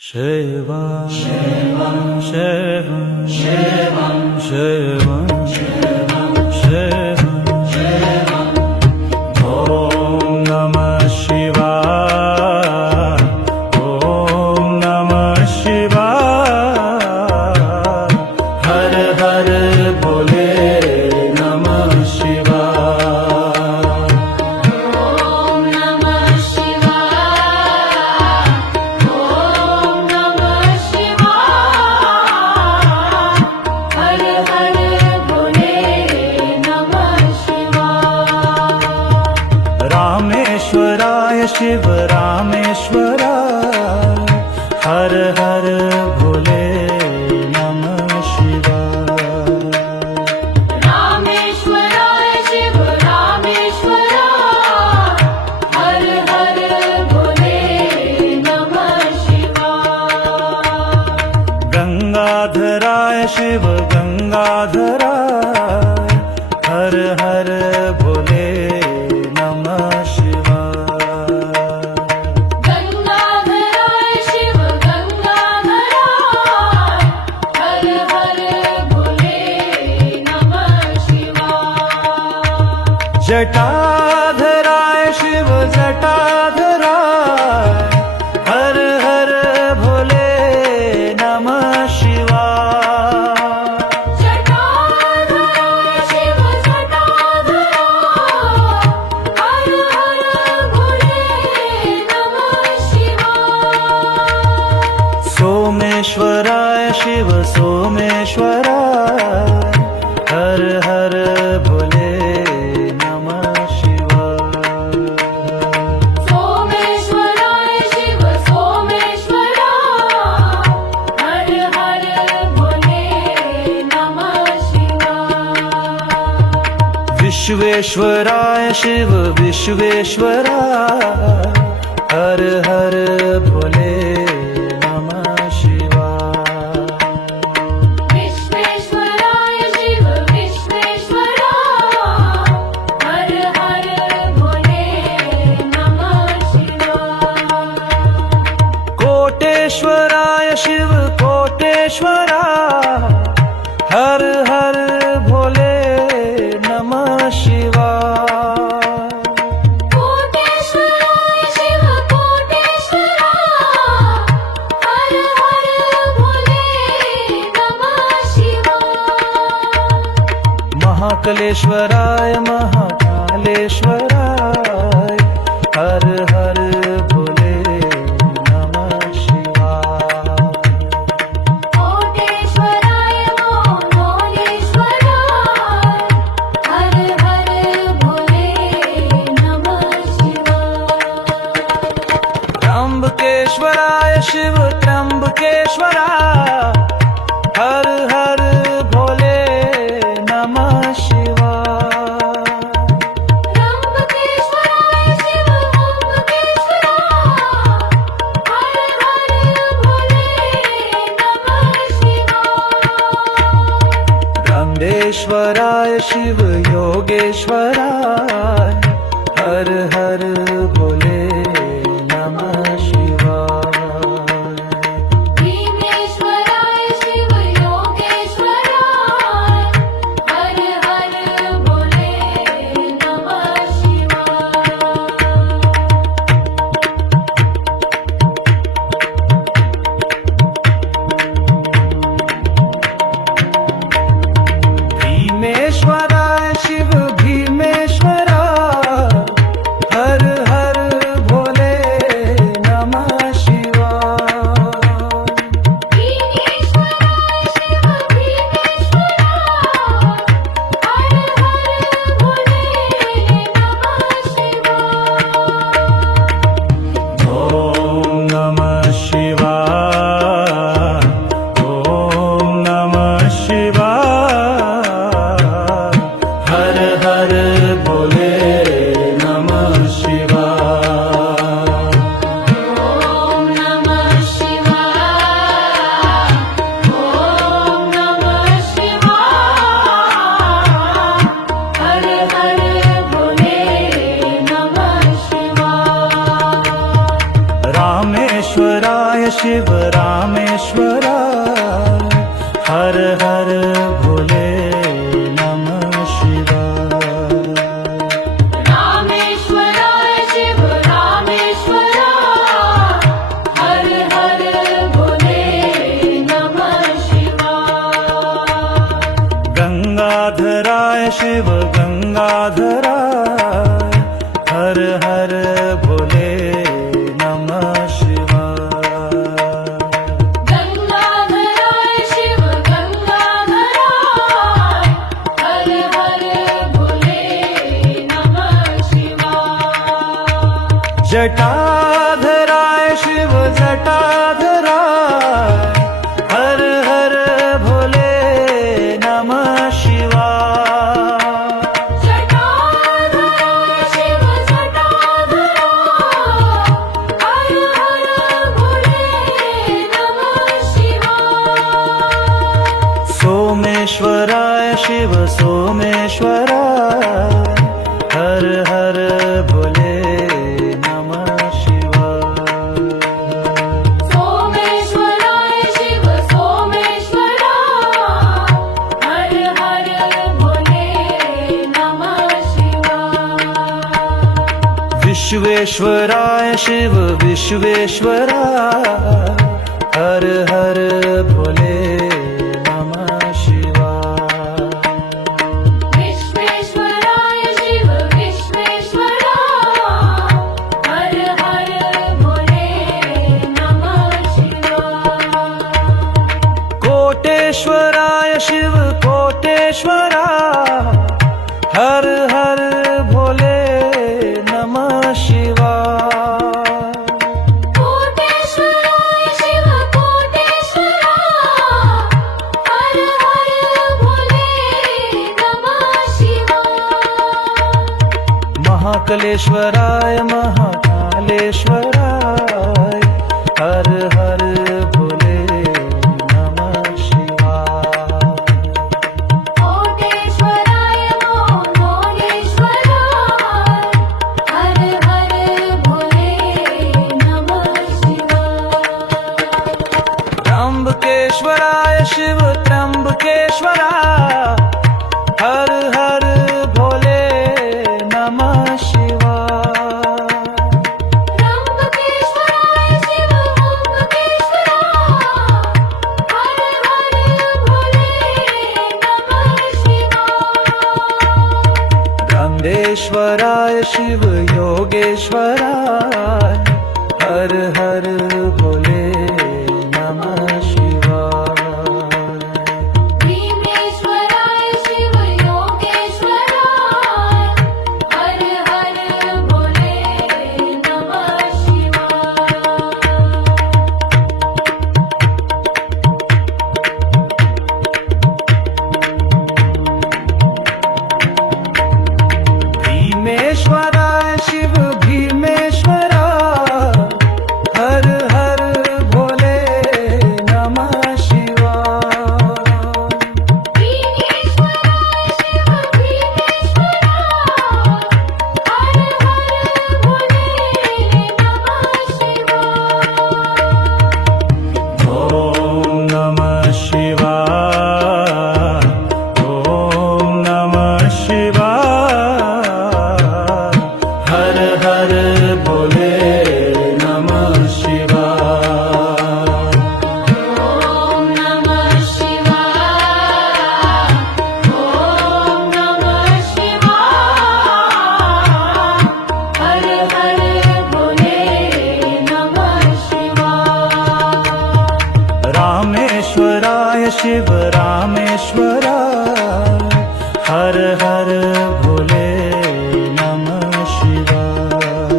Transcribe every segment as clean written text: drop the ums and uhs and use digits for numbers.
Shivam, Shivam, Shivam, Shivam, Shivam, Shivam, Shivam, Om Namah Shivaya, Om Namah Shivaya, Har Har Bole Namah Shivaya. Om Namah Shivaya. Om Namah Shivaya. Har Har Bole Namah Shivaya. रामेश्वराय Shiv रामेश्वराय, हर हर भोले नमः शिवाय. रामेश्वराय शिव रामेश्वराय, हर हर भोले नमः शिवाय. गंगाधराय शिव गंगाधराय, हर हर भोले नमः शिवाय. गंगाधराय शिव गंगाधराय, हर हर भोले नमः शिवाय. जटाधराय शिव जटाधराय, हर हर भोले नमः शिवाय. जटाधराय शिव जटाधराय, हर हर भोले नमः शिवाय. सोमेश्वराय शिव सोमेश्वराय, हर हर भोले नमः शिवाय. सोमेश्वराय शिव सोमेश्वराय, हर हर भोले नमः शिवाय. विश्वेश्वराय शिव विश्वेश्वराय, हर हर भोले नमः शिवाय. विश्वेश्वराय शिव विश्वेश्वराय, हर हर भोले नमः शिवाय. कोटेश्वराय शिव कोटेश्वराय, हर हर भोले नमः शिवाय. कोटेश्वराय शिव कोटेश्वराय, हर हर भोले नमः शिवाय. महाकालेश्वराय महाकालेश्वराय, हर हर भोले नमः शिवाय. कोटेश्वराय मोलेश्वराय, हर हर भोले नमः शिवाय. त्र्यंबकेश्वराय शिव त्र्यंबकेश्वराय, हर हर भोले नमः शिवाय. त्र्यंबकेश्वराय शिव त्र्यंबकेश्वराय, हर हर भोले नमः शिवाय. गंगेश्वराय शिव योगेश्वराय, हर हर भोले नमः शिवाय. भीमेश्वराय शिव योगेश्वराय, हर हर भोले नमः शिवाय. भीमेश्वराय शिव भीमेश्वराय, हर हर भोले नमः शिवाय. भीमेश्वराय शिव भीमेश्वराय, हर हर भोले नमः शिवाय. ॐ नमः शिवाय, ॐ नमः शिवाय, हर हर भोले नमः शिवाय. ओम नमः शिवाय. ओम नमः शिवाय. हर हर भोले नमः शिवाय. रामेश्वराय शिव शिव रामेश्वराय हर हर भोले नमः शिवाय रामेश्वराय शिव रामेश्वराय हर हर भोले नमः शिवाय गंगाधराय शिव गंगाधराय हर हर भोले नमः शिवाय गंगाधराय शिव गंगाधराय हर हर भोले नमः शिवाय जटाधराय शिव जटाधराय हर हर भोले नमः शिवाय जटाधराय शिव जटाधराय हर हर भोले नमः शिवाय सोमेश्वराय शिव सोमेश्वराय हर हर भोले नमः शिवाय सोमेश्वराय शिव सोमेश्वराय हर हर भोले नमः शिवाय विश्वेश्वराय शिव विश्वेश्वराय हर हर भोले नमः शिवाय विश्वेश्वराय शिव विश्वेश्वराय हर हर भोले नमः शिवाय कोटेश्वराय शिव कोटेश्वराय हर हर भोले नमः शिवाय कोटेश्वराय शिव कोटेश्वराय हर हर भोले नमः शिवाय महाकालेश्वराय महाकालेश्वराय हर हर भोले नमः शिवाय कोटेश्वराय मोरेश्वराय हर हर भोले नमः शिवाय त्र्यंबकेश्वराय शिव त्र्यंबकेश्वराय हर हर भोले नमः शिवाय त्र्यंबकेश्वराय शिव ओंकारेश्वराय हर हर शिव रामेश्वराय हर हर भोले नमः शिवाय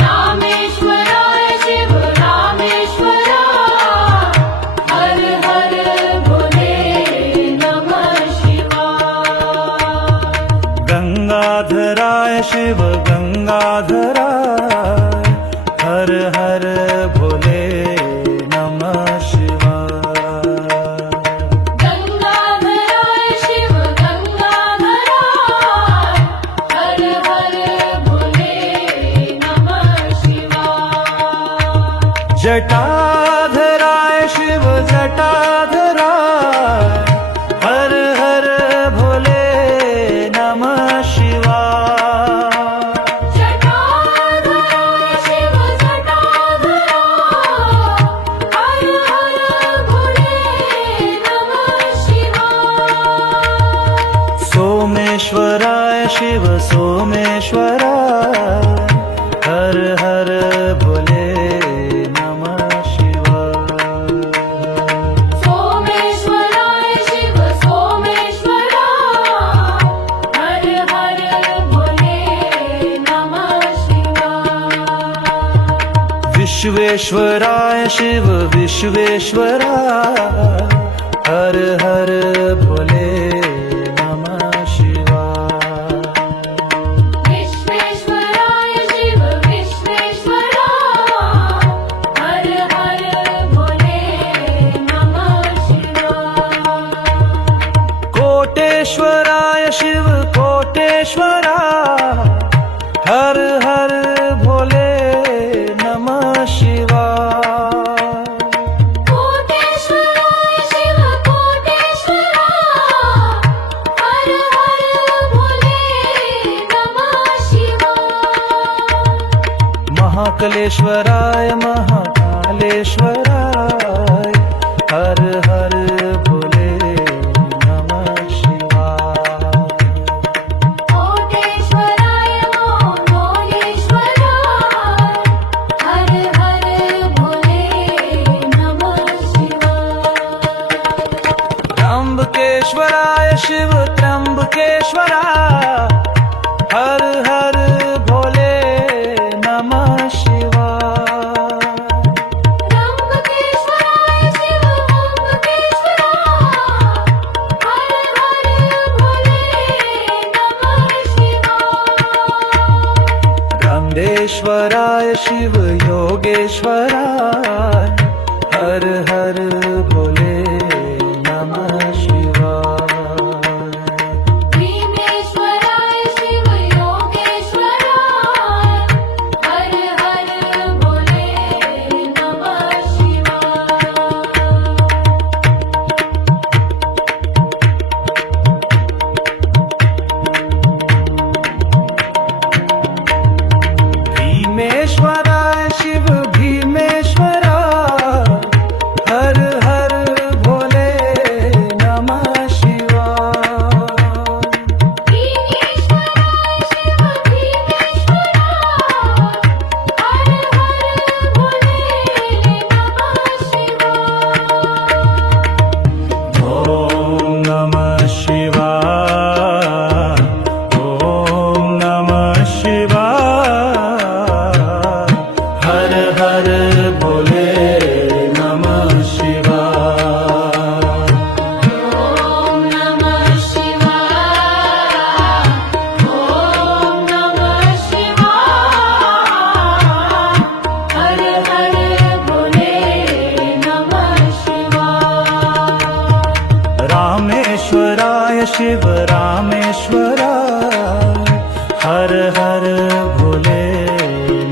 रामेश्वराय शिव रामेश्वराय हर हर भोले नमः शिवाय गंगाधराय शिव गंगाधराय हर हर भोले नमः शिवाय गंगाधराय शिव गंगाधराय हर हर भोले नमः शिवाय जटा जटाधराय शिव जटाधराय हर हर भोले नमः शिवाय जटाधराय शिव जटाधरा हर हर भोले नमः शिवाय सोमेश्वराय शिव सोमेश्वराय हर हर भोले नमः शिवाय सोमेश्वराय शिव सोमेश्वरा हर हर भोले नमः शिवाय विश्वेश्वराय शिव विश्वेश्वराय हर हर भोले नमः शिवाय विश्वेश्वराय शिव विश्वेश्वरा हर हर भोले नमः शिवाय कोटेश्वराय शिव कोटेश्वराय हर हर भोले नमः शिवाय कोटेश्वराय शिव कोटेश्वरा हर हर भोले नमः शिवाय महाकालेश्वराय महाकालेश्वराय हर हर भोले नमः शिवाय कोटेश्वराय मोहोलेश्वरा हर हर भोले नमः शिवाय त्र्यंबकेश्वराय शिव त्र्यंबकेश्वराय हर हर भोले नमः शिवाय त्र्यंबकेश्वराय शिव त्र्यंबकेश्वरा हर हर भोले नमः शिवाय गंधेश्वराय शिव योगेश्वराय हर हर भोले नमः शिवाय भीमेश्वराय शिव योगेश्वरा हर हर भोले नमः शिवाय भीमेश्वराय शिव भीमेश्वराय हर हर भोले नमः शिवाय भीमेश्वराय शिव भीमेश्वरा हर हर भोले नमः शिवाय ॐ नमः शिवाय ॐ नमः शिवाय हर हर भोले नमः शिवाय ॐ नमः शिवाय ॐ नमः शिवाय हर हर भोले नमः शिवाय रामेश्वराय शिव रामेश्वराय हर हर भोले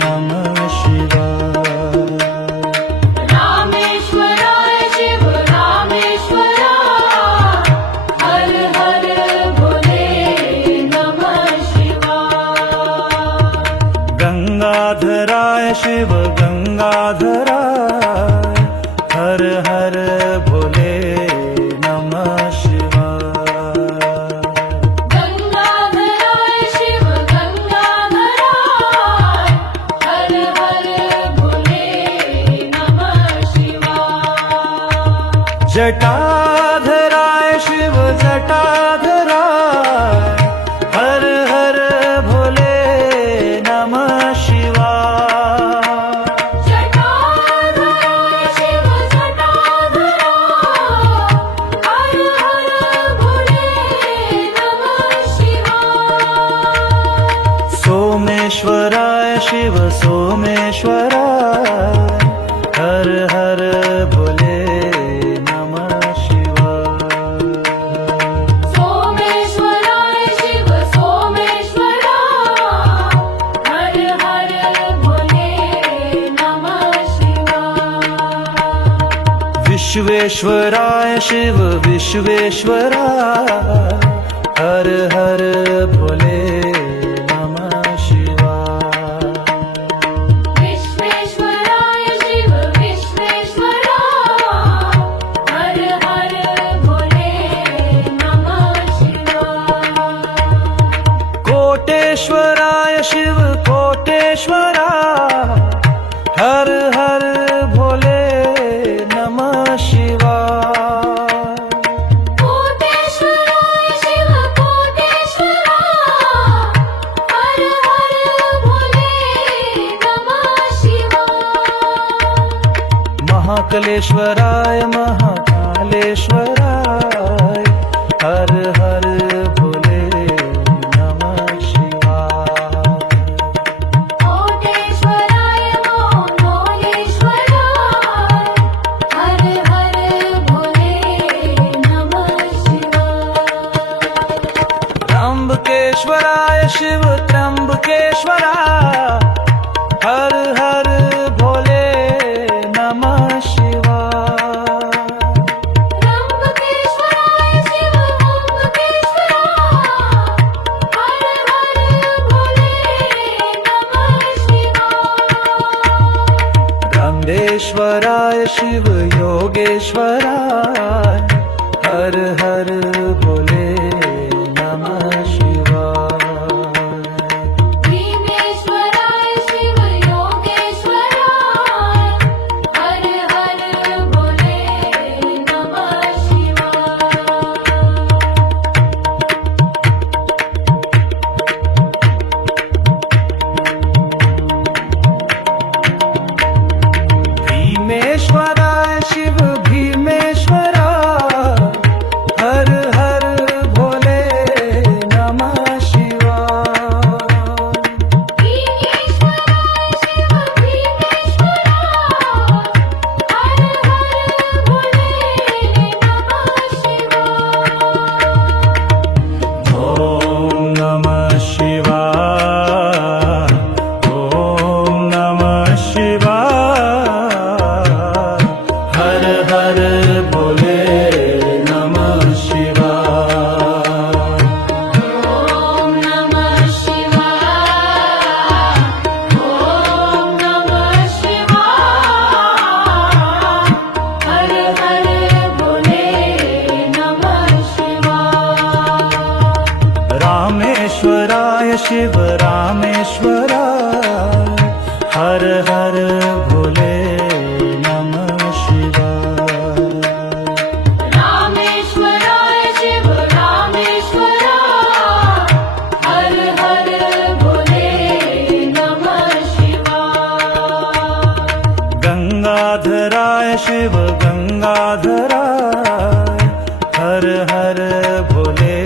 नमः शिवाय रामेश्वराय शिव रामेश्वरा हर हर भोले नमः शिवाय गंगाधराय शिव गंगाधराय हर हर भोले नमः शिवाय गंगाधराय शिव गंगाधरा हर हर भोले नमः शिवाय जटाधराय शिव जटाधराय हर हर भोले नमः शिवाय जटाधराय शिव जटाधरा हर हर भोले नमः शिवाय सोमेश्वराय शिव सोमेश्वराय हर हर भोले नमः शिवाय विश्वेश्वराय शिव विश्वेश्वराय हर हर भोले नमः शिवाय विश्वेश्वराय शिव विश्वेश्वराय हर हर भोले नमः शिवाय कोटेश्वराय शिव कोटेश्वराय हर हर भोले नमः शिवाय कोटेश्वराय शिव कोटेश्वराय हर हर भोले नमः शिवाय महाकालेश्वराय महाकालेश्वराय हर हर भोले नमः शिवाय कोटेश्वराय महाकालेश्वराय हर हर भोले नमः शिवाय त्र्यंबकेश्वराय शिव त्र्यंबकेश्वराय हर हर भोले नमः शिवाय त्र्यंबकेश्वराय शिव त्र्यंबकेश्वराय हर हर भोले नमः शिवाय रामेश्वराय शिव योगेश्वराय हर हर भोले नमः भीमेश्वराय शिव भीमेश्वराय हर हर भोले नमः शिवाय भीमेश्वराय शिव भीमेश्वराय हर हर भोले नमः शिवाय ॐ नमः शिवाय ॐ नमः शिवाय हर हर भोले नमः शिवाय रामेश्वराय शिव रामेश्वराय हर हर भोले नमः शिवाय रामेश्वराय शिव रामेश्वराय हर हर भोले नमः शिवाय गंगाधराय शिव गंगाधराय हर हर भोले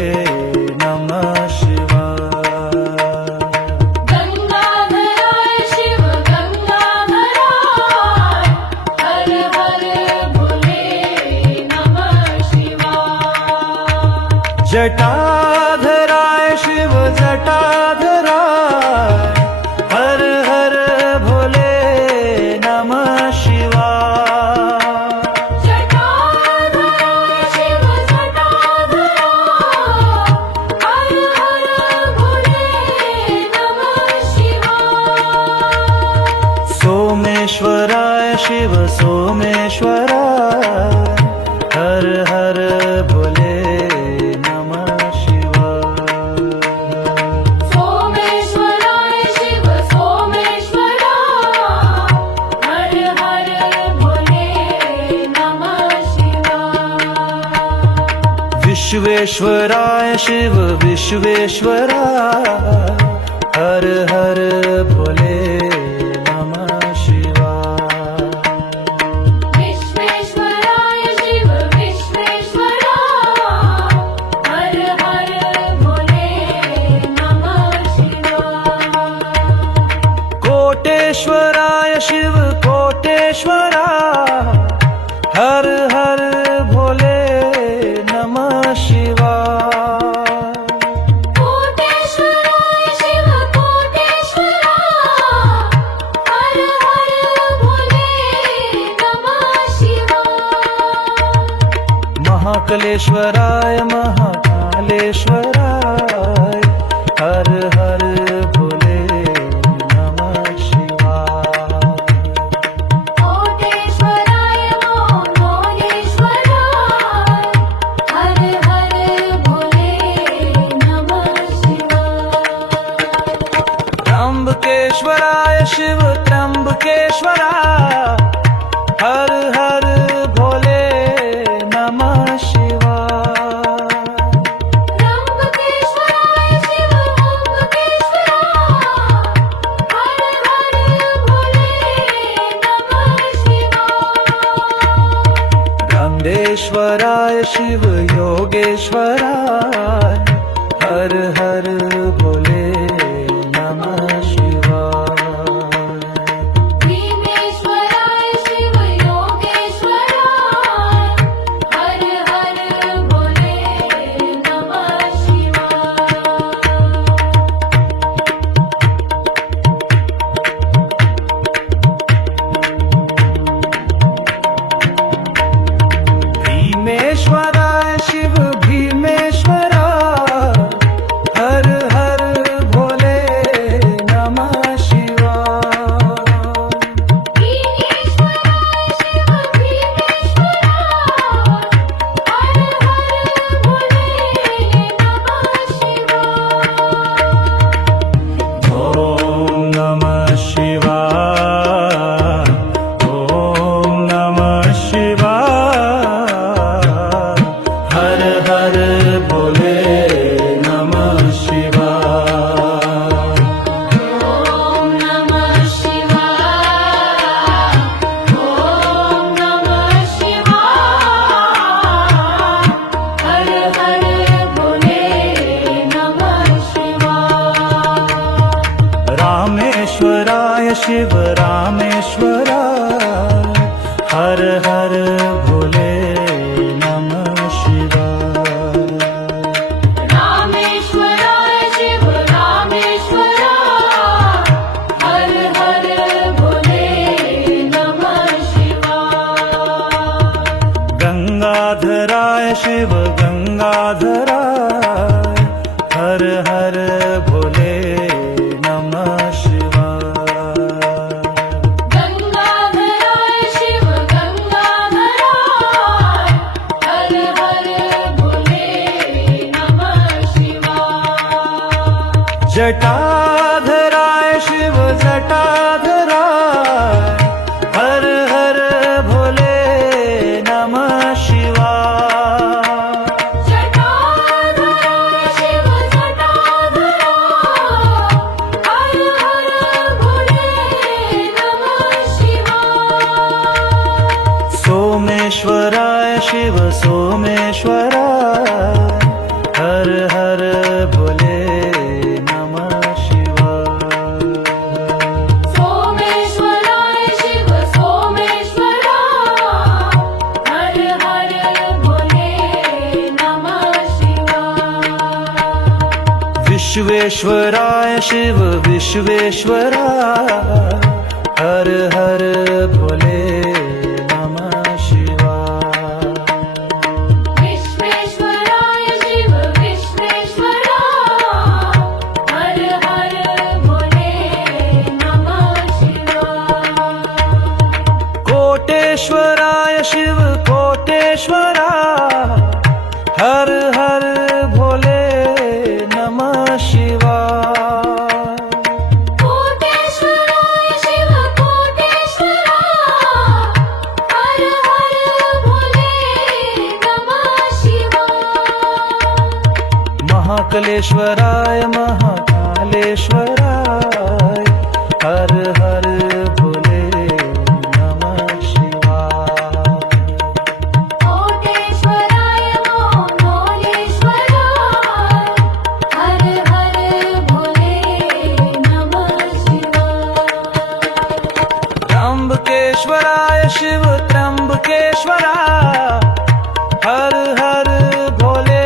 नमः शिवाय गंगाधराय शिव गंगाधराय हर हर भोले नमः शिवाय जटाधराय शिव जटाधराय हर हर भोले नमः शिवाय जटाधराय शिव जटाधराय हर हर भोले नमः शिवाय सोमेश्वराय शिव सोमेश्वराय हर हर भोले नमः शिवाय सोमेश्वराय शिव सोमेश्वराय हर हर भोले नमः शिवाय विश्वेश्वराय शिव विश्वेश्वराय हर हर भोले नमः शिवाय विश्वेश्वराय शिव विश्वेश्वराय हर हर भोले नमः शिवाय कोटेश्वराय शिव कोटेश्वराय हर हर भोले नमः शिवाय कोटेश्वराय महाकलेश्वराय महाकालेश्वराय हर हर भोले नमः शिवाय कोटेश्वराय मोरेश्वराय हर हर भोले नमः शिवाय त्र्यंबकेश्वराय शिव त्र्यंबकेश्वराय हर हर भोले नमः शिवाय त्र्यंबकेश्वराय शिव ओंकारेश्वराय हर हर भोले नमः शिवाय गंगेश्वराय शिव योगेश्वराय हर हर भोले नमः शिवाय भीमेश्वराय शिव भीमेश्वराय हर हर भोले नमः शिवाय भीमेश्वराय शिव भीमेश्वराय हर हर भोले नमः शिवाय ओम नमः शिवाय ओम नमः शिवाय हर हर भोले नमः शिवाय रामेश्वराय शिव रामेश्वराय हर हर भोले नमः शिवाय रामेश्वराय शिव रामेश्वराय हर हर भोले नमः शिवाय गंगाधराय शिव गंगाधराय हर हर भोले नमः शिवाय गंगाधराय शिव गंगाधराय हर हर भोले नमः शिवाय जटाधराय शिव जटाधराय हर हर भोले नमः शिवाय जटाधराय शिव जटाधराय हर हर भोले नमः शिवाय सोमेश्वराय शिव सोमेश्वराय हर हर भोले नमः शिवाय सोमेश्वराय शिव सोमेश्वराय हर हर भोले नमः शिवाय विश्वेश्वराय शिव विश्वेश्वराय हर हर भोले नमः शिवाय विश्वेश्वराय शिव विश्वेश्वराय हर हर भोले नमः शिवाय कोटेश्वराय शिव कोटेश्वराय हर हर भोले नमः शिवाय कोटेश्वराय शिव कोटेश्वराय हर हर भोले नमः शिवाय महाकलेश्वराय महाकालेश्वराय हर हर भोले नमः शिवाय कोटेश्वराय मोरेश्वराय हर हर भोले नमः शिवाय त्र्यंबकेश्वराय शिव त्र्यंबकेश्वराय हर हर भोले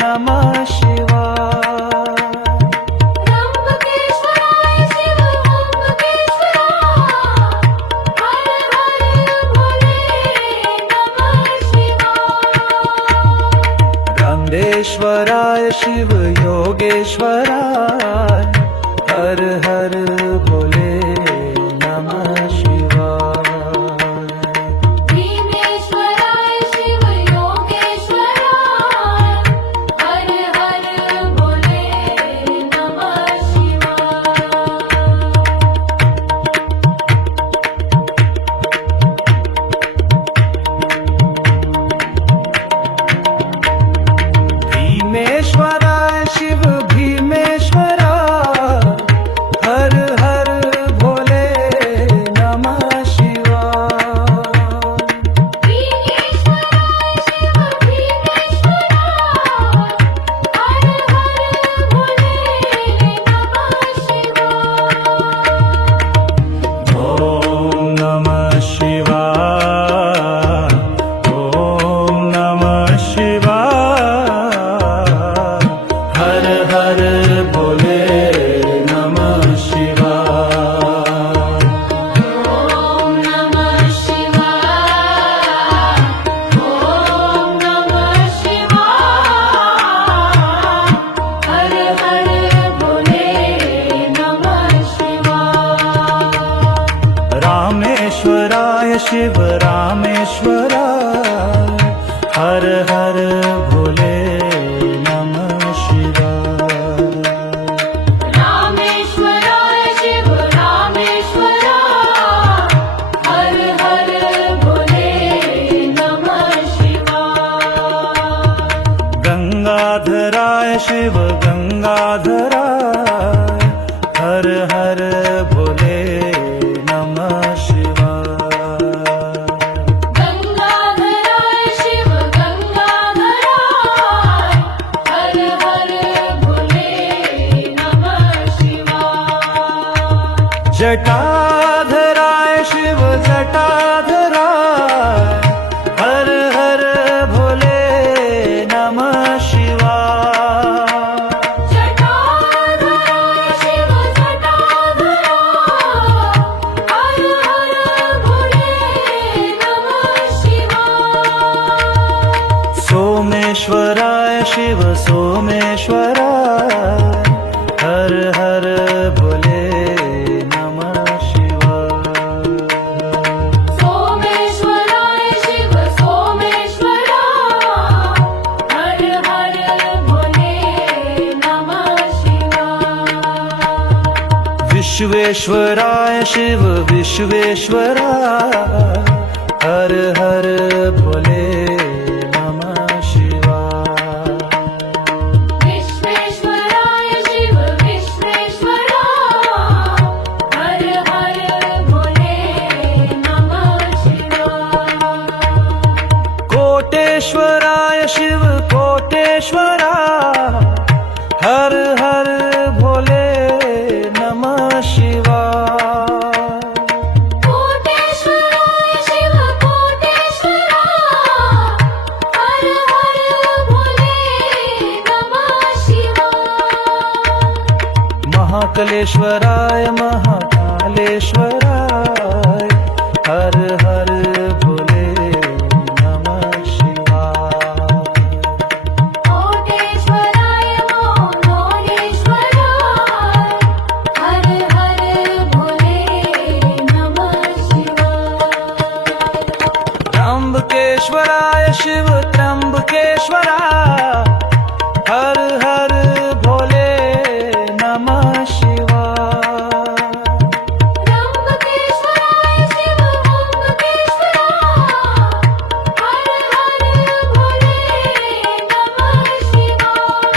नमः शिवाय त्र्यंबकेश्वराय शिव ओंकारेश्वराय हर हर भोले नमः शिवाय रामेश्वराय शिव योगेश्वराय हर हर भोले नमः शिवाय भीमेश्वराय शिव योगेश्वराय हर हर भोले नमः भीमेश्वराय शिव भीमेश्वराय हर हर भोले नमः शिवाय भीमेश्वराय शिव भीमेश्वराय हर हर भोले नमः शिवाय ॐ नमः शिवाय ॐ नमः शिवाय हर हर भोले नमः शिवाय ॐ नमः शिवाय ॐ नमः शिवाय हर हर भोले नमः शिवाय रामेश्वराय शिव रामेश्वराय हर हर भोले नमः शिवाय रामेश्वराय शिव रामेश्वराय हर हर भोले नमः शिवाय गंगाधराय शिव गंगाधराय हर हर भोले नमः शिवाय गंगाधराय शिव गंगाधराय हर हर भोले नमः शिवाय जटाधराय शिव जटाधराय हर हर भोले नमः शिवाय जटाधराय शिव जटाधराय हर हर भोले नमः शिवाय सोमेश्वराय शिव सोमेश्वराय हर हर भोले नमः शिवाय सोमेश्वराय शिव सोमेश्वराय हर हर भोले नमः शिवाय विश्वेश्वराय शिव विश्वेश्वराय हर हर भोले नमः शिवाय विश्वेश्वराय शिव विश्वेश्वराय हर हर भोले नमः शिवाय कोटेश्वराय शिव कोटेश्वराय हर हर भोले नमः शिवाय कोटेश्वराय शिव कोटेश्वराय हर हर भोले नमः शिवाय महाकलेश्वराय महाकालेश्वराय हर हर भोले नमः शिवाय कोटेश्वराय मोहोलेश्वराय हर हर भोले नमः शिवाय त्र्यंबकेश्वराय शिव त्र्यंबकेश्वराय हर हर भोले नमः शिवाय त्र्यंबकेश्वराय शिव त्र्यंबकेश्वराय हर हर भोले नमः शिवाय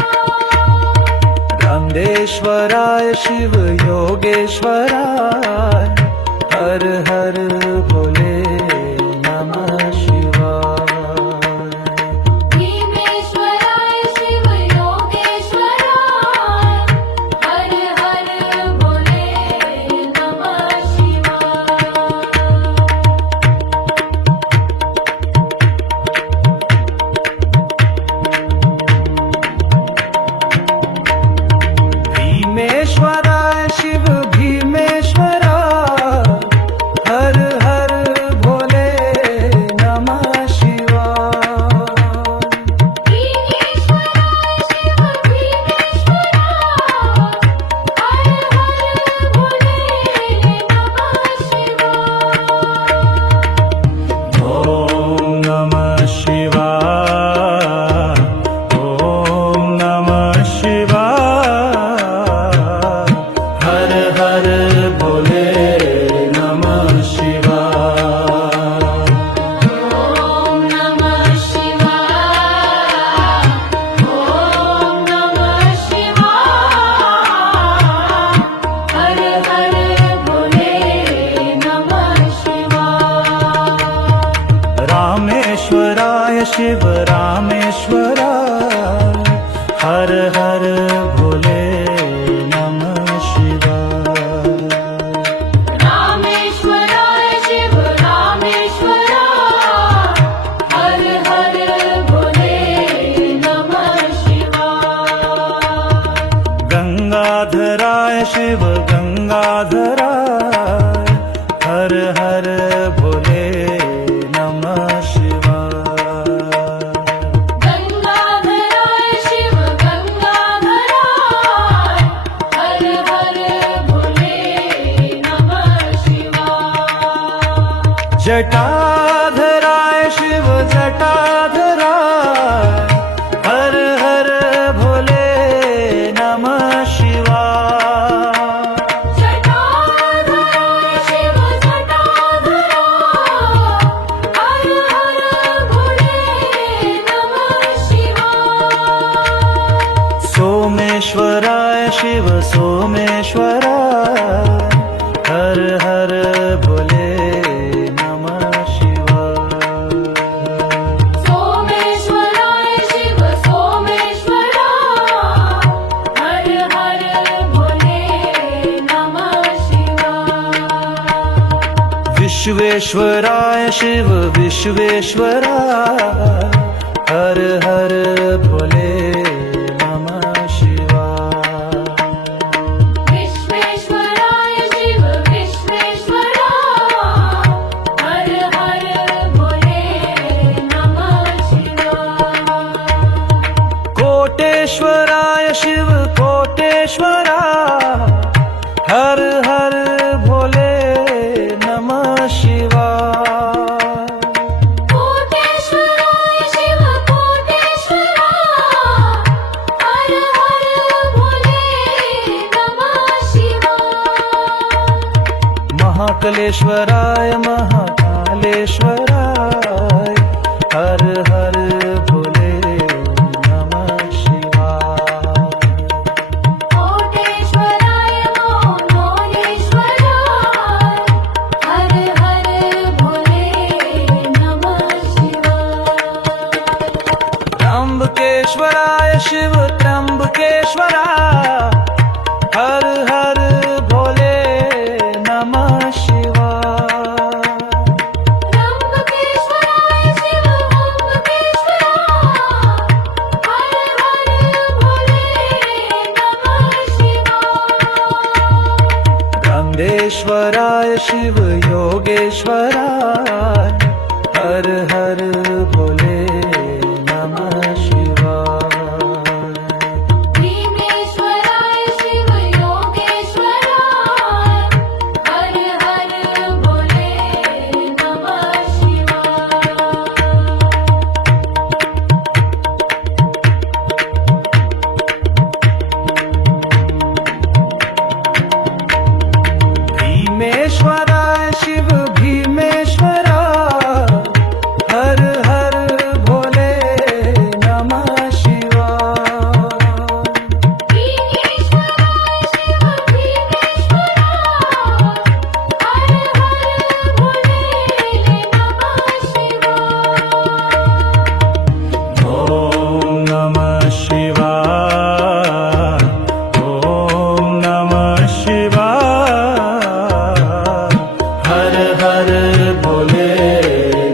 रामेश्वराय शिव योगेश्वराय हर हर भोले नमः शिवाय भीमेश्वराय शिव योगेश्वराय हर हर भोले नमः शिवाय भीमेश्वराय शिव भीमेश्वराय रामेश्वराय शिव रामेश्वराय हर हर भोले नमः शिवाय रामेश्वराय शिव रामेश्वराय हर हर भोले नमः शिवाय गंगाधराय शिव गंगाधराय हर हर भोले नमः शिवाय गंगाधराय शिव गंगाधराय हर हर भोले नमः शिवाय जटाधराय शिव जटाधराय हर हर भोले नमः शिवाय जटाधराय शिव जटाधराय हर हर भोले नमः शिवाय सोमेश्वराय शिव सोमेश्वराय हर हर भोले नमः शिवाय सोमेश्वराय शिव सोमेश्वराय हर हर भोले नमः शिवाय विश्वेश्वराय शिव विश्वेश्वराय हर हर भोले नमः शिवाय विश्वेश्वराय शिव विश्वेश्वराय हर हर भोले नमः शिवाय कोटेश्वराय शिव कोटेश्वराय हर हर भोले नमः शिवाय कोटेश्वराय शिव कोटेश्वराय हर हर भोले नमः शिवाय महाकालेश्वराय महाकालेश्वराय हर हर भोले नमः शिवाय कोटेश्वराय मोनेश्वराय हर हर भोले नमः शिवाय त्र्यंबकेश्वराय शिव त्र्यंबकेश्वराय हर हर भोले नमः शिवाय त्र्यंबकेश्वराय शिव त्र्यंबकेश्वराय हर हर भोले नमः शिवाय गंगेश्वराय शिव योगेश्वराय हर हर भोले नमः शिवाय भीमेश्वराय शिव योगेश्वराय हर हर भोले नमः शिवाय भीमेश्वराय शिव भीमेश्वराय हर हर भोले नमः शिवाय भीमेश्वराय शिव भीमेश्वराय हर हर भोले नमः शिवाय ॐ नमः शिवाय ॐ नमः शिवाय हर हर भोले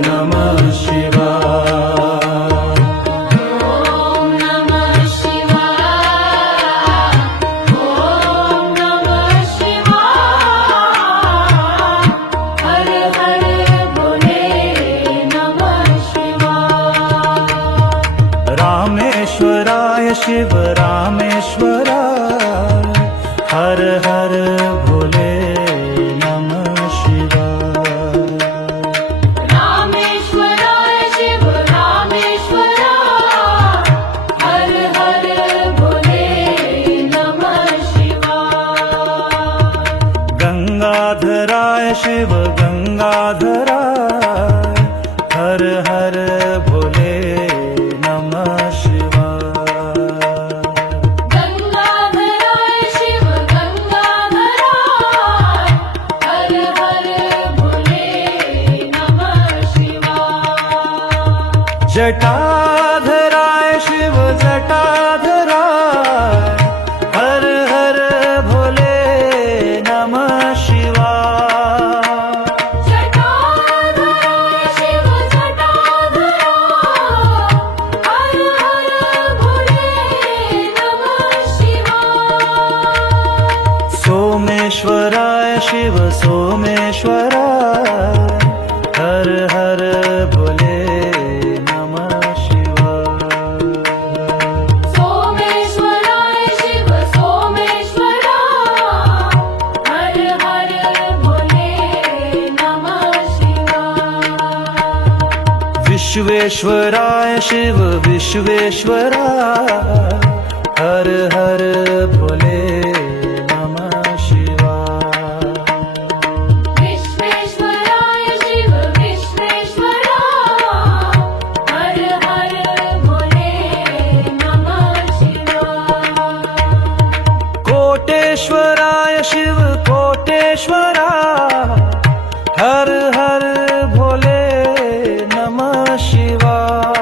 नमः शिवाय ॐ नमः शिवाय ॐ नमः शिवाय हर हर भोले नमः शिवाय रामेश्वराय शिव रामेश्वराय हर हर भोले नमः शिवाय रामेश्वराय शिव रामेश्वराय हर हर भोले नमः शिवाय गंगाधराय शिव गंगाधराय हर हर भोले नमः शिवाय जटाधराय शिव जटाधराय हर हर भोले नमः शिवाय जटाधराय शिव जटाधरा हर हर भोले नमः शिवाय सोमेश्वराय शिव सोमेश्वराय हर हर भोले नमः शिवाय सोमेश्वराय शिव सोमेश्वरा हर हर भोले नमः शिवाय विश्वेश्वराय शिव विश्वेश्वराय हर हर भोले नमः शिवाय विश्वेश्वराय शिव विश्वेश्वरा हर हर भोले नमः शिवाय कोटेश्वराय शिव कोटेश्वराय हर हर भोले नमः शिवाय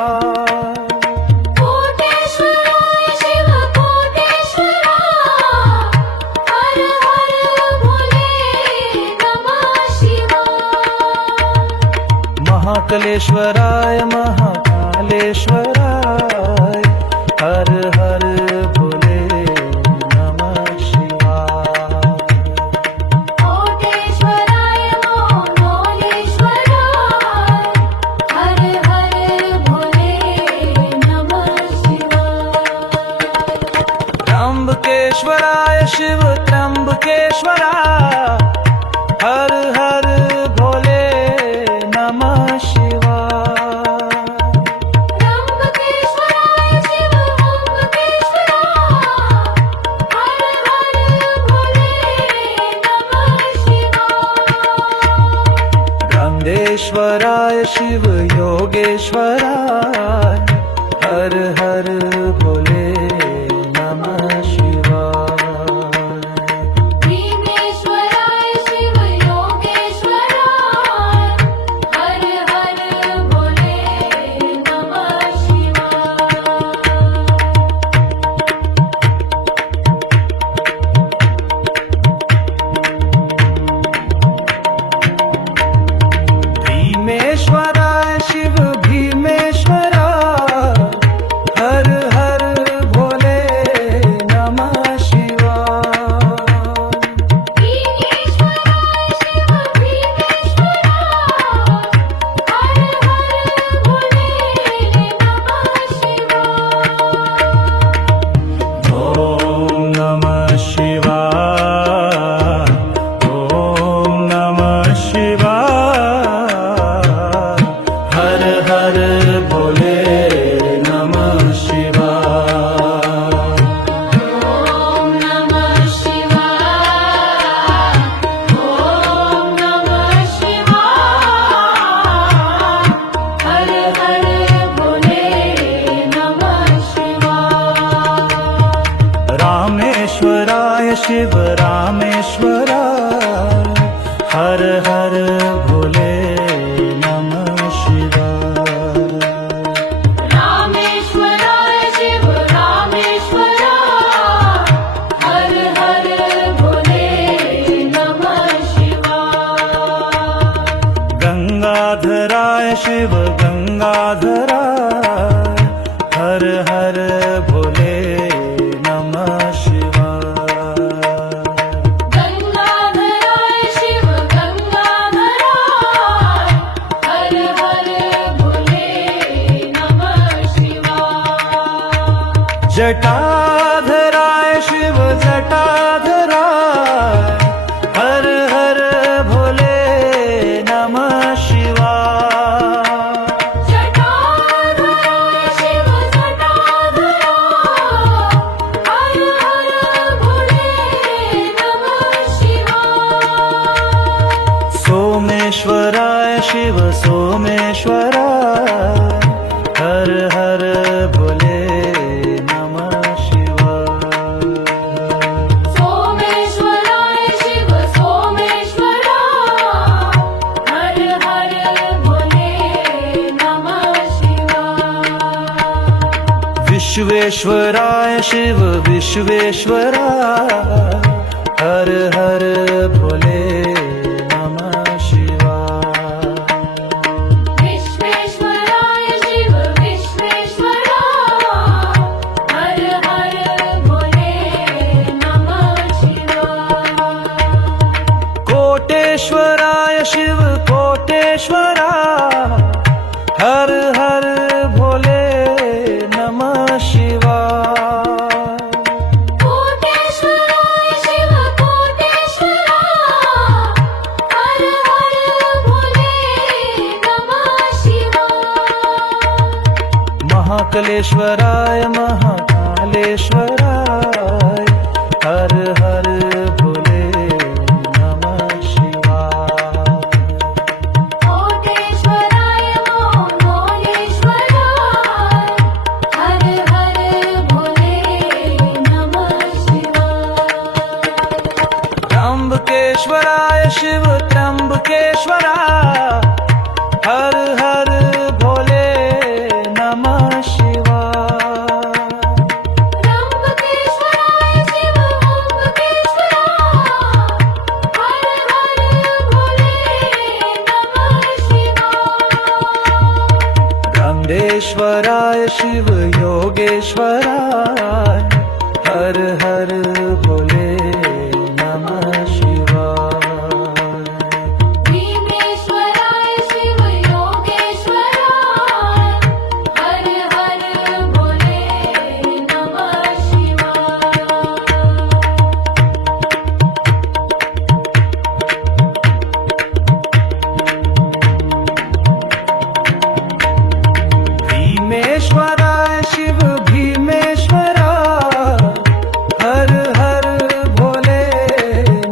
कोटेश्वराय शिव कोटेश्वरा हर हर भोले नमः शिवाय महाकालेश्वराय महाकालेश्वराय हर हर भोले नमः शिवाय कोटेश्वराय मोहोलेश्वराय हर हर भोले नमः शिवाय त्र्यंबकेश्वराय शिव त्र्यंबकेश्वराय हर हर भोले नमः शिवाय त्र्यंबकेश्वराय शिव त्र्यंबकेश्वरा हर हर भोले नमः शिवाय गंगेश्वराय शिव योगेश्वराय हर हर भोले नमः शिवाय भीमेश्वराय शिव योगेश्वराय हर हर भोले नमः शिवाय भीमेश्वराय शिव भीमेश्वराय हर हर भोले नमः शिवाय भीमेश्वराय शिव भीमेश्वरा हर हर भोले नमः शिवाय ॐ नमः शिवाय ॐ नमः शिवाय हर हर भोले नमः शिवाय ॐ नमः शिवाय ॐ नमः शिवाय हर हर भोले नमः शिवाय रामेश्वराय शिव रामेश्वराय हर हर भोले नमः शिवाय रामेश्वराय शिव रामेश्वरा हर हर भोले नमः शिवाय गंगाधराय शिव गंगाधराय हर हर भोले नमः शिवाय गंगाधराय शिव गंगाधरा हर हर भोले नमः शिवाय जटाधराय शिव जटाधराय हर हर भोले नमः शिवाय जटाधराय शिव जटाधरा हर हर भोले नमः शिवाय सोमेश्वराय शिव सोमेश्वराय हर हर भोले नमः शिवाय सोमेश्वराय शिव सोमेश्वरा हर हर भोले नमः शिवाय विश्वेश्वराय शिव विश्वेश्वरा हर हर भोले नमः शिवाय विश्वेश्वराय शिव विश्वेश्वरा हर हर भोले नमः शिवाय कोटेश्वराय शिव कोटेश्वरा हर हर भोले नमः शिवाय कोटेश्वराय शिव कोटेश्वरा हर हर भोले नमः शिवाय महाकलेश्वराय महाकालेश्वराय हर हर भोले नमः शिवाय कोटेश्वराय महाकालेश्वराय हर हर भोले नमः शिवाय त्र्यंबकेश्वराय शिव त्र्यंबकेश्वरा हर हर भोले नमः शिवाय त्र्यंबकेश्वराय शिव त्र्यंबकेश्वरा हर हर भोले नमः शिवाय गंधेश्वराय शिव योगेश्वराय हर हर भोले नमः शिवाय भीमेश्वराय शिव योगेश्वराय हर हर भोले नमः शिवाय भीमेश्वराय शिव भीमेश्वरा हर हर भोले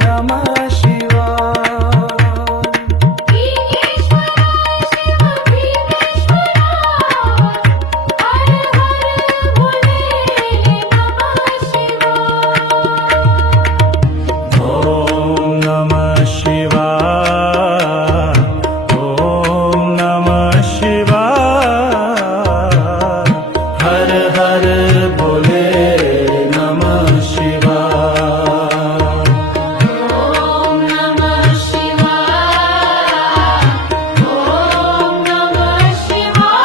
नमः शिवाय भीमेश्वराय शिव भीमेश्वरा हर हर भोले नमः शिवाय ॐ नमः शिवाय ॐ नमः शिवाय हर हर भोले नमः शिवाय ॐ नमः शिवाय ॐ नमः शिवाय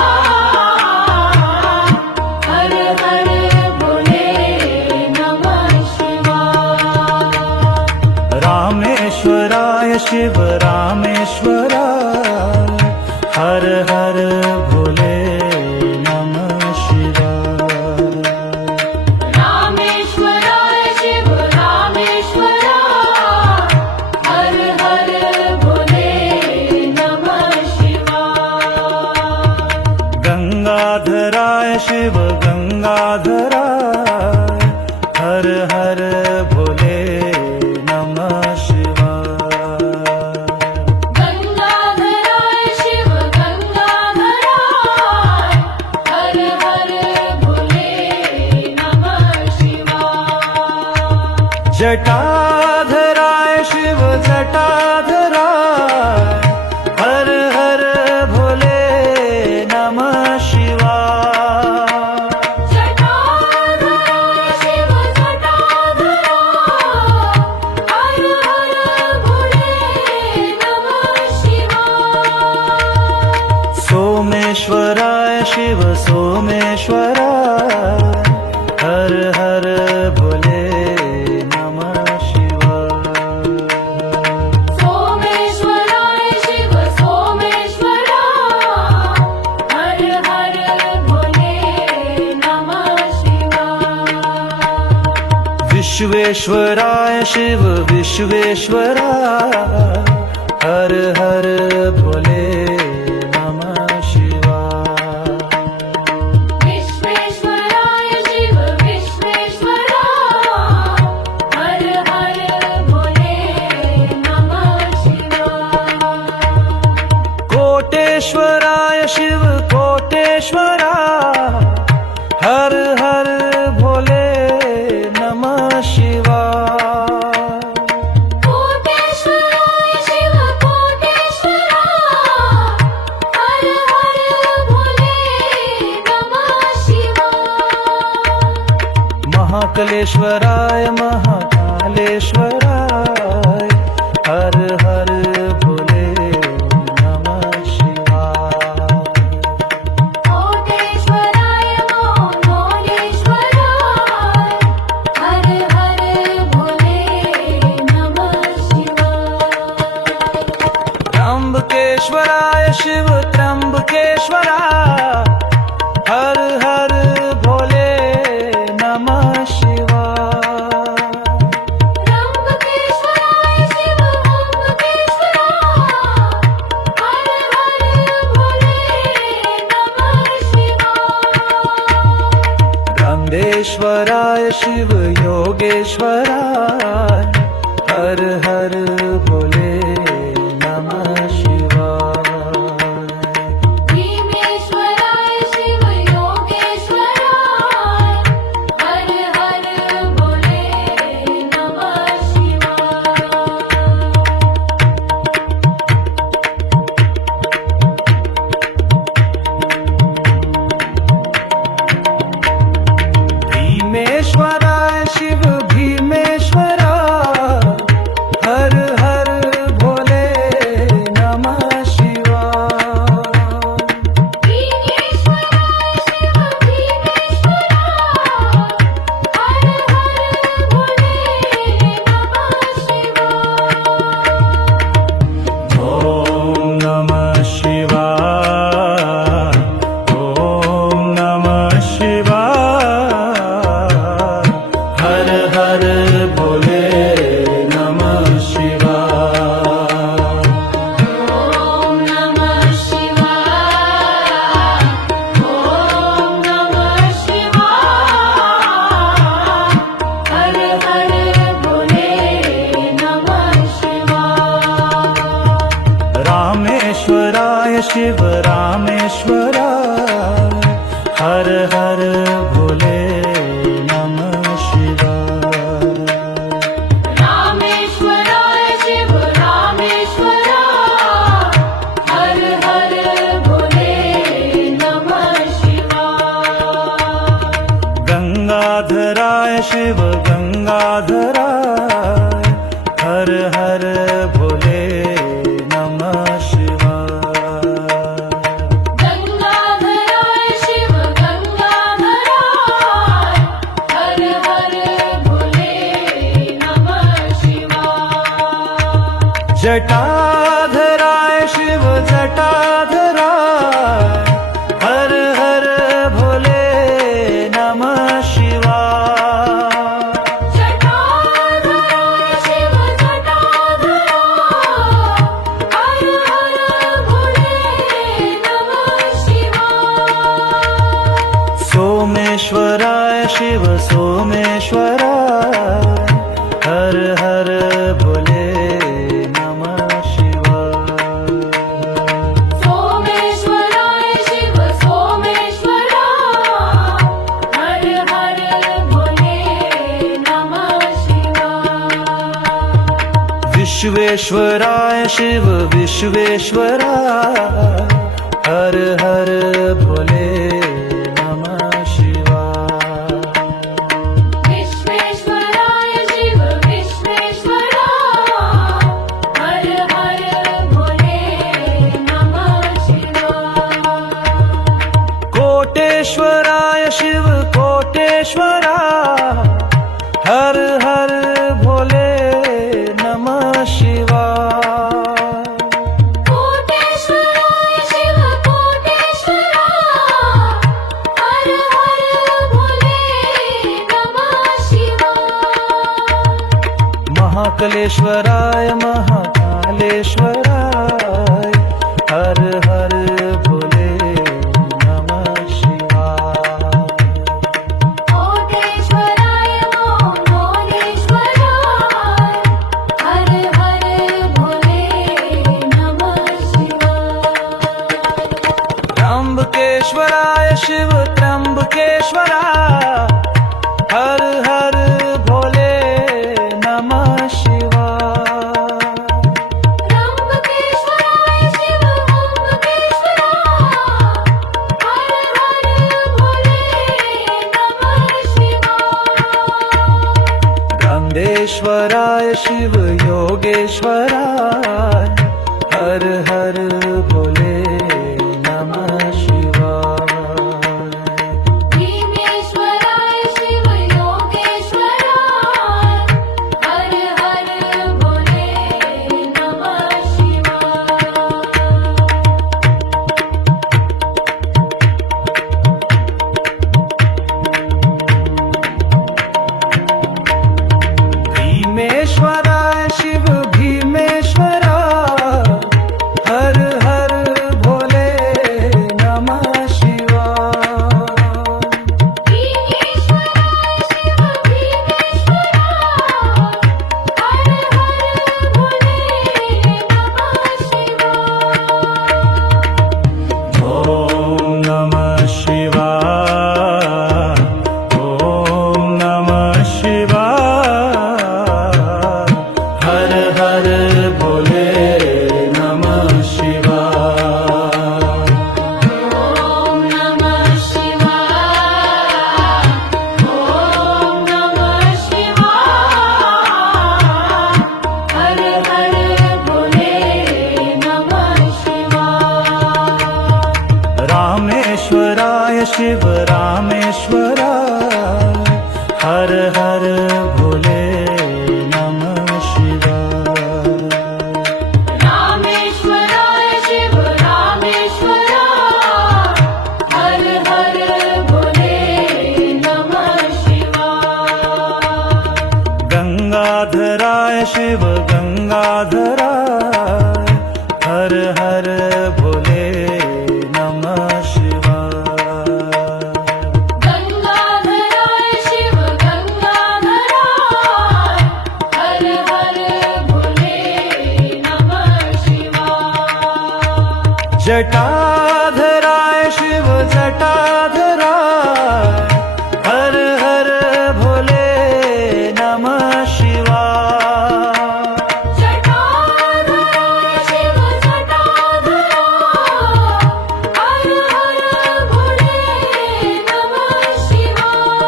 हर हर भोले नमः शिवाय रामेश्वराय शिव रामेश्वराय हर हर भोले नमः शिवाय रामेश्वराय शिव रामेश्वरा हर हर भोले नमः शिवाय गंगाधराय शिव गंगाधराय हर हर भोले नमः शिवाय गंगाधराय शिव गंगाधराय हर हर भोले नमः शिवाय जटाधराय शिव जटाधराय हर हर भोले नमः शिवाय जटाधराय शिव जटाधराय हर हर भोले नमः शिवाय सोमेश्वराय शिव सोमेश्वराय हर हर भोले नमः शिवाय सोमेश्वराय शिव सोमेश्वरा हर हर भोले नमः शिवाय विश्वेश्वराय शिव विश्वेश्वरा हर हर भोले नमः शिवाय विश्वेश्वराय शिव विश्वेश्वरा हर हर भोले नमः शिवाय कोटेश्वराय शिव कोटेश्वरा हर हर भोले नमः शिवाय कोटेश्वराय शिव कोटेश्वरा महाकालेश्वराय महाकालेश्वराय हर हर भोले नमः शिवाय कोटेश्वराय मोलेश्वराय हर हर भोले नमः शिवाय त्र्यंबकेश्वराय शिव त्र्यंबकेश्वराय हर हर भोले नमः शिवाय त्र्यंबकेश्वराय शिव हर हर भोले नमः शिवाय रामेश्वराय शिव योगेश्वराय हर हर भोले नमः शिवाय भीमेश्वराय शिव भीमेश्वराय हर हर भोले नमः शिवाय भीमेश्वराय शिव हर हर भोले नमः शिवाय ओम नमः शिवाय ओम नमः शिवाय हर हर भोले नमः शिवाय रामेश्वराय शिव रामेश्वराय हर हर भोले नमः शिवाय रामेश्वराय शिव रामेश्वराय हर हर भोले नमः शिवाय गंगाधराय शिव गंगाधराय हर हर भोले नमः शिवाय गंगाधराय शिव गंगाधराय हर हर भोले नमः शिवाय जटाधराय शिव जटाधराय हर हर भोले नमः शिवाय जटाधराय शिव जटाधराय हर हर भोले नमः शिवाय सोमेश्वराय शिव सोमेश्वराय हर हर भोले नमः शिवाय सोमेश्वराय शिव सोमेश्वराय हर हर भोले नमः शिवाय विश्वेश्वराय शिव विश्वेश्वराय हर हर भोले नमः शिवाय विश्वेश्वराय शिव विश्वेश्वराय हर हर भोले नमः शिवाय कोटेश्वराय शिव कोटेश्वराय हर हर भोले नमः शिवाय कोटेश्वराय शिव कोटेश्वराय हर हर भोले नमः शिवाय महाकालेश्वराय महाकालेश्वराय हर हर भोले नमः शिवाय कोटेश्वराय मोलेश्वराय हर हर भोले नमः शिवाय त्र्यंबकेश्वराय शिव त्र्यंबकेश्वराय हर हर भोले नमः शिवाय त्र्यंबकेश्वराय शिव त्र्यंबकेश्वराय हर हर भोले नमः शिवाय रामेश्वराय शिव योगेश्वराय हर हर भोले नमः शिवाय भीमेश्वराय शिव योगेश्वराय हर हर भोले नमः शिवाय भीमेश्वराय शिव भीमेश्वराय हर हर भोले नमः शिवाय भीमेश्वराय शिव भीमेश्वराय हर हर भोले नमः शिवाय ॐ नमः शिवाय ॐ नमः शिवाय हर हर भोले नमः शिवाय ॐ नमः शिवाय ॐ नमः शिवाय हर हर भोले नमः शिवाय रामेश्वराय शिव रामेश्वराय हर हर भोले नमः शिवाय रामेश्वराय शिव रामेश्वराय हर हर भोले नमः शिवाय गंगाधराय शिव गंगाधराय हर हर भोले नमः शिवाय गंगाधराय शिव गंगाधराय हर हर भोले नमः शिवाय जटाधराय शिव जटाधराय हर हर भोले नमः शिवाय जटाधराय शिव जटाधराय हर हर भोले नमः शिवाय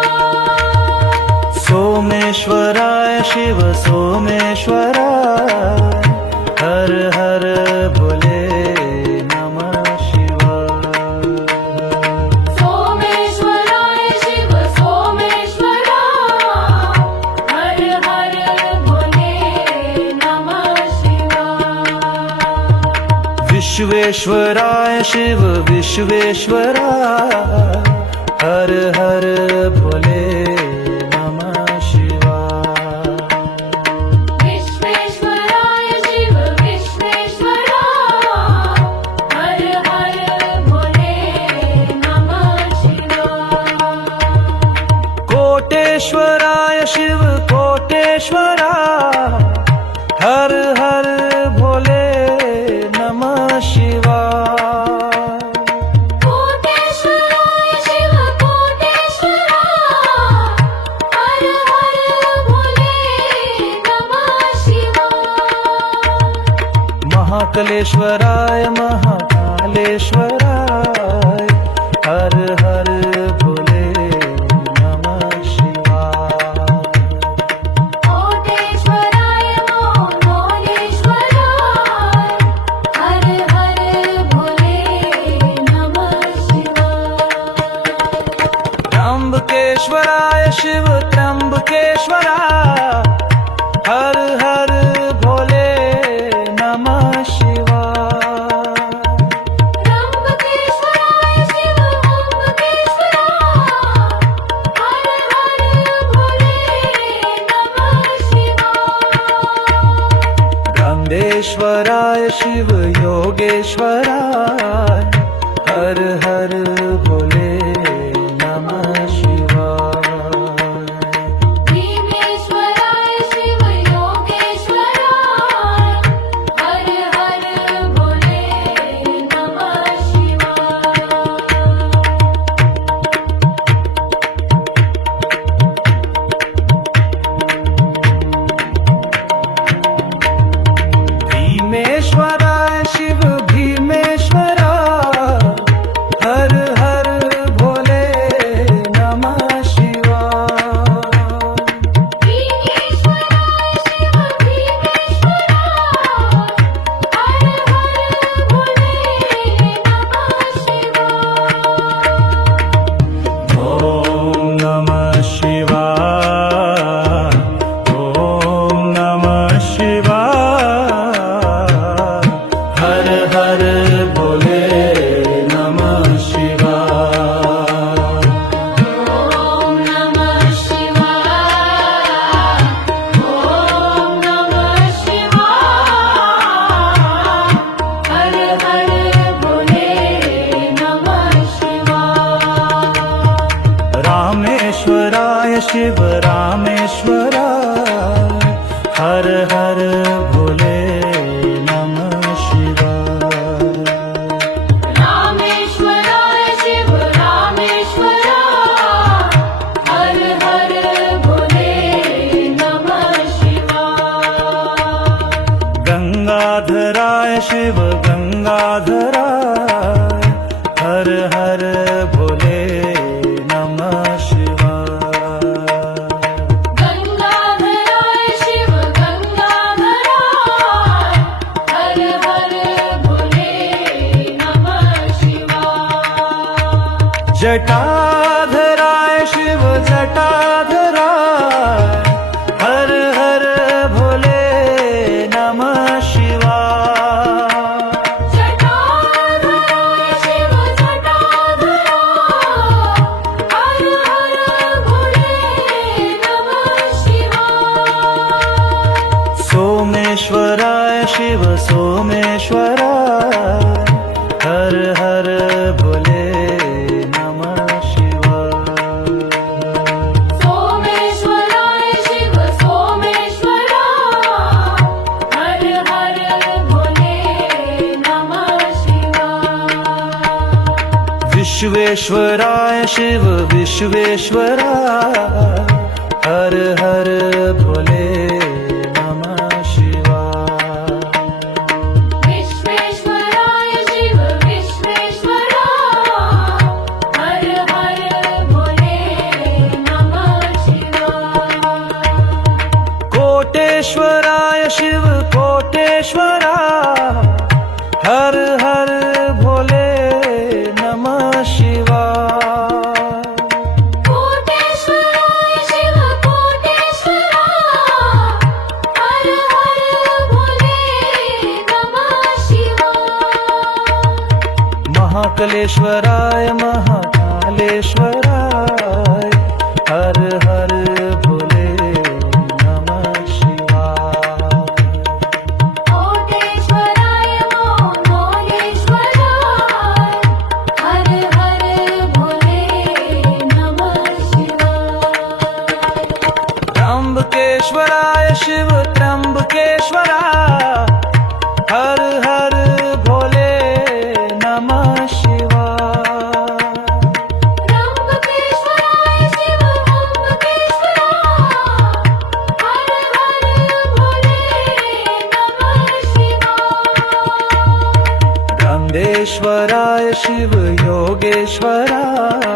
सोमेश्वराय शिव सोमेश्वराय हर हर भोले नमः शिवाय सोमेश्वराय शिव सोमेश्वराय हर हर भोले नमः शिवाय विश्वेश्वराय शिव विश्वेश्वराय हर हर भोले नमः शिवाय विश्वेश्वराय शिव विश्वेश्वराय हर हर भोले नमः शिवाय कोटेश्वराय शिव कोटेश्वराय हर हर भोले नमः शिवाय कोटेश्वराय शिव कोटेश्वराय हर हर भोले नमः शिवाय महाकलेश्वराय महाकालेश्वराय हर हर भोले नमः शिवाय कोटेश्वराय मोहोलेश्वराय हर हर भोले नमः शिवाय त्र्यंबकेश्वराय शिव त्र्यंबकेश्वराय हर हर भोले नमः शिवाय त्र्यंबकेश्वराय शिव त्र्यंबकेश्वराय हर हर भोले नमः शिवाय गंगेश्वराय शिव योगेश्वराय हर हर भोले नमः शिवाय भीमेश्वराय शिव योगेश्वराय हर हर भोले नमः शिवाय भीमेश्वराय शिव भीमेश्वराय हर हर सोमेश्वराय शिव रामेश्वराय हर हर भोले नमः शिवाय रामेश्वराय शिव रामेश्वराय हर हर भोले नमः शिवाय गंगाधराय शिव गंगाधराय हर हर भोले नमः शिवाय गंगाधराय शिव गंगाधराय हर हर भोले नमः शिवाय जटाधराय शिव जटाधराय हर हर भोले नमः शिवाय जटाधराय शिव जटाधराय हर हर भोले नमः शिवाय सोमेश्वराय शिव सोमेश्वराय हर हर भोले नमः शिवाय सोमेश्वराय शिव सोमेश्वराय हर हर भोले नमः शिवाय विश्वेश्वराय शिव विश्वेश्वराय हर हर भोले नमः शिवाय विश्वेश्वराय शिव विश्वेश्वराय हर हर भोले नमः शिवाय कोटेश्वराय शिव कोटेश्वराय हर हर भोले नमः शिवाय कोटेश्वराय शिव कोटेश्वराय हर हर भोले नमः शिवाय महाकलेश्वराय महाकालेश्वराय हर हर भोले नमः शिवाय कोटेश्वराय मोरेश्वराय हर हर भोले नमः शिवाय त्र्यंबकेश्वराय शिव त्र्यंबकेश्वराय हर हर भोले नमः शिवाय त्र्यंबकेश्वराय शिव त्र्यंबकेश्वराय हर हर भोले नमः शिवाय गंगेश्वराय शिव योगेश्वराय